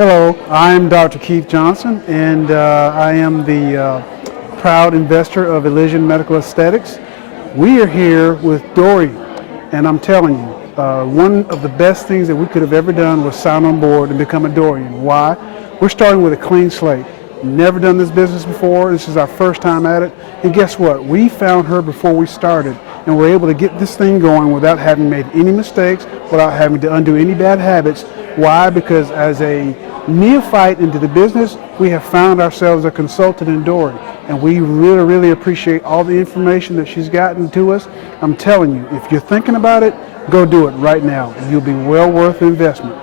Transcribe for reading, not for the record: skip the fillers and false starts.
Hello, I'm Dr. Keith Johnson, and I am the proud investor of Elysian Medical Aesthetics. We are here with Dory, and I'm telling you, one of the best things that we could have ever done was sign on board and become a Dorian. Why? We're starting with a clean slate. Never done this business before. This is our first time at it. And guess what? We found her before we started, and we're able to get this thing going without having made any mistakes, without having to undo any bad habits. Why? Because as a neophyte into the business, we have found ourselves a consultant in Dory, and we really appreciate all the information that she's gotten to us. I'm telling you, if you're thinking about it, go do it right now. You'll be well worth the investment.